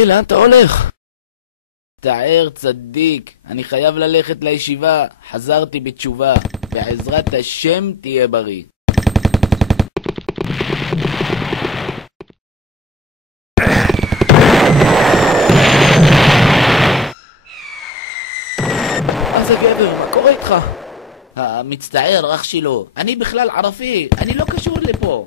אחי, לאן אתה הולך? תער צדיק, אני חייב ללכת לישיבה, חזרתי בתשובה, בעזרת השם תהיה בריא. מה זה גבר? מה קורה איתך? מצטער אח שלו, אני בכלל ערפי, אני לא קשור לפה.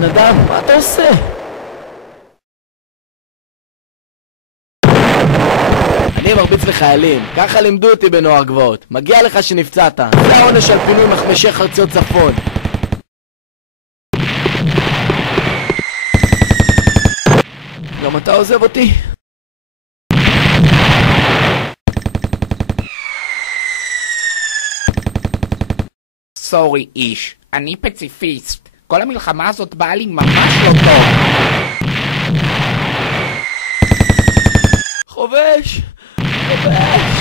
בן אדם, מה אתה עושה? אני מרביץ לחיילים, ככה לימדו אותי בנוער גבעות. מגיע לך שנפצעת, זה העונש על פינוי מחמשי חרציות צפון. גם אתה עוזב אותי? סורי איש, אני פציפיסט. כל המלחמה הזאת באה לי ממש לא טוב. חובש! חובש!